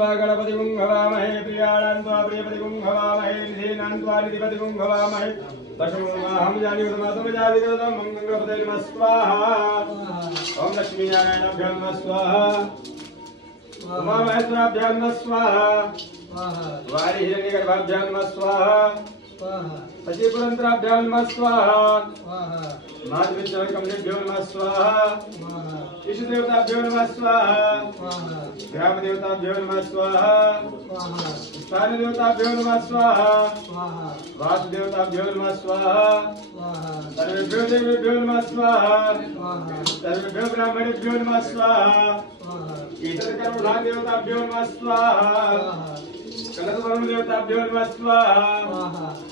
गणपति गुंभवामहे प्रियाणान्त्वा प्रियपति गुंभवामहे निधीनान्त्वा निधिपति गुंभवामहे पशुमाहं जानीतमातम जातिगतं मंगलपते नमः स्वाहा। ओम लक्ष्मी नारायणाभ्यां नमः स्वाहा। उमामहेश्वराभ्यां नमः स्वाहा। वाणी हिरण्यगर्भाभ्यां नमः स्वाहा। सचिपुरन्तराभ्यां नमः स्वाहा। मातृविद्याकमलेभ्यो नमः स्वाहा। इष्टदेवताभ्यो नमः स्वाहा। ग्रामदेवताभ्यो नमः स्वाहा। स्थानदेवताभ्यो नमः स्वाहा। वासुदेवताभ्यो नमः स्वाहा। सर्वेभ्यो देवेभ्यो नमः स्वाहा। सर्वेभ्यो ब्राह्मणेभ्यो नमः स्वाहा। ईश्वरकर्मधादेवताभ्यो नमः स्वाहा। कलशवरुणदेवताभ्यो नमः स्वाहा।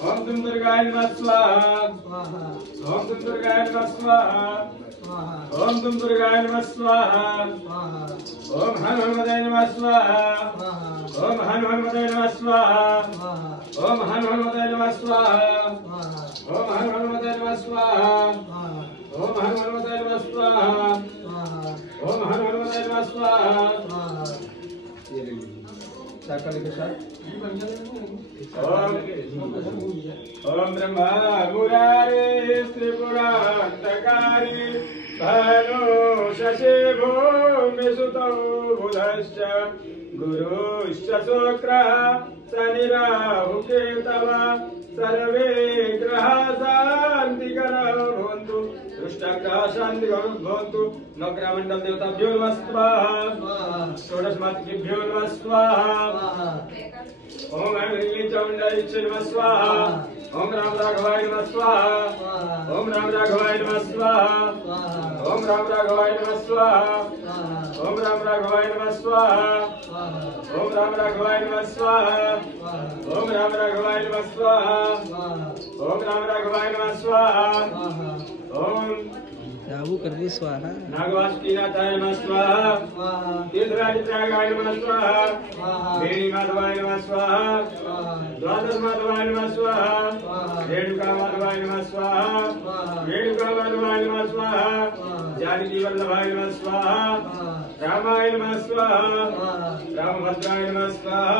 ओम तुम दुर्गाय नमः स्वाहा। ओम तुम दुर्गाय नमः स्वाहा। ओम तुम दुर्गाय नमः स्वाहा। ओम हन हनुमते नमः स्वाहा। ओम हन हनुमते नमः स्वाहा। ओम हन हनुमते नमः स्वाहा। ओम हन हनुमते नमः स्वाहा। ओम हन हनुमते नमः स्वाहा। ओम हन हनुमते नमः स्वाहा। ओम ब्रह्मा मुरारे त्रिपुरान्तकारी भानु शशि भूमि सुतौ बुधश्च गुरुश्च शुक्रः शनिराहु केतवः सर्वे ग्रहाः शान्तिकरः भवन्तु दुष्टग्रहाः शान्तिकरः भवन्तु। नवग्रहमण्डल देवताभ्यो नमः स्वाहा। षोडश मातृभ्यो नमः स्वाहा। ओम ह्रीं चामुण्डायै नमः स्वाहा। ओम राम राघवाय नमः स्वाहा। ओम राम राघवाय नमः स्वाहा। ओम राम राघवाय नमः स्वाहा। ओम राम राघवाय नमः स्वाहा। ओम राम राघवाय नमः स्वाहा। ओम राम राघवाय नमः स्वाहा। ओम राम राघवाय नमः स्वाहा। ओम राहु करबु स्वाहा। नागवासुकीनाथाय नमः स्वाहा। तीर्थराजत्रागाय नमः स्वाहा। वेणी माधवाय नमः स्वाहा। द्वादश माधवाय नमः स्वाहा। रेणुका माधवाय नमः स्वाहा। रेणुका माधवाय नमः स्वाहा। जानकी वल्लभाय नमः स्वाहा। रामाय नमः स्वाहा। रामभद्राय नमः स्वाहा।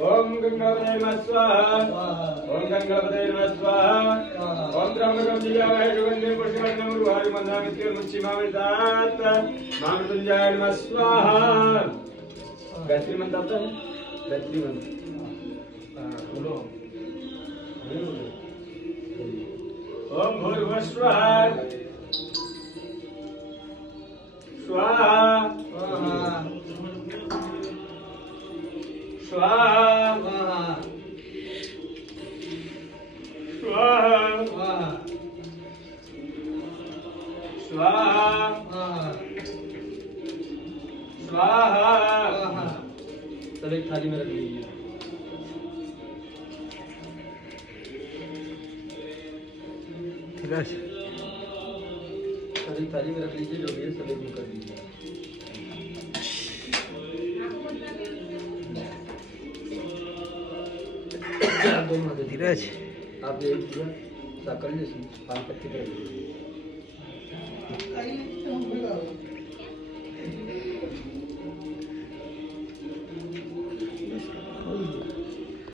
ओम गंगापते नमः स्वाहा। ओम गंगापते नमः स्वाहा। ओम ब्रह्मगंजियाय जुगन्धे पुष्पवर्णं रुहारि मंदामित्य मुच्चिमामृतात् मामृतुंजयाय नमः स्वाहा। गायत्री मंत्र आता है? गायत्री मंत्र बोलो। ओम भूर्भुवः स्वाहा। स्वाहा स्वाहा स्वाहा स्वाहा स्वाहा। सब एक थाली में रख लीजिए। सब एक थाली में रख लीजिए। जो भी है सब एक कर लीजिए। धीरज आप एक साकर लीजिए। पान पत्ती कर लीजिए।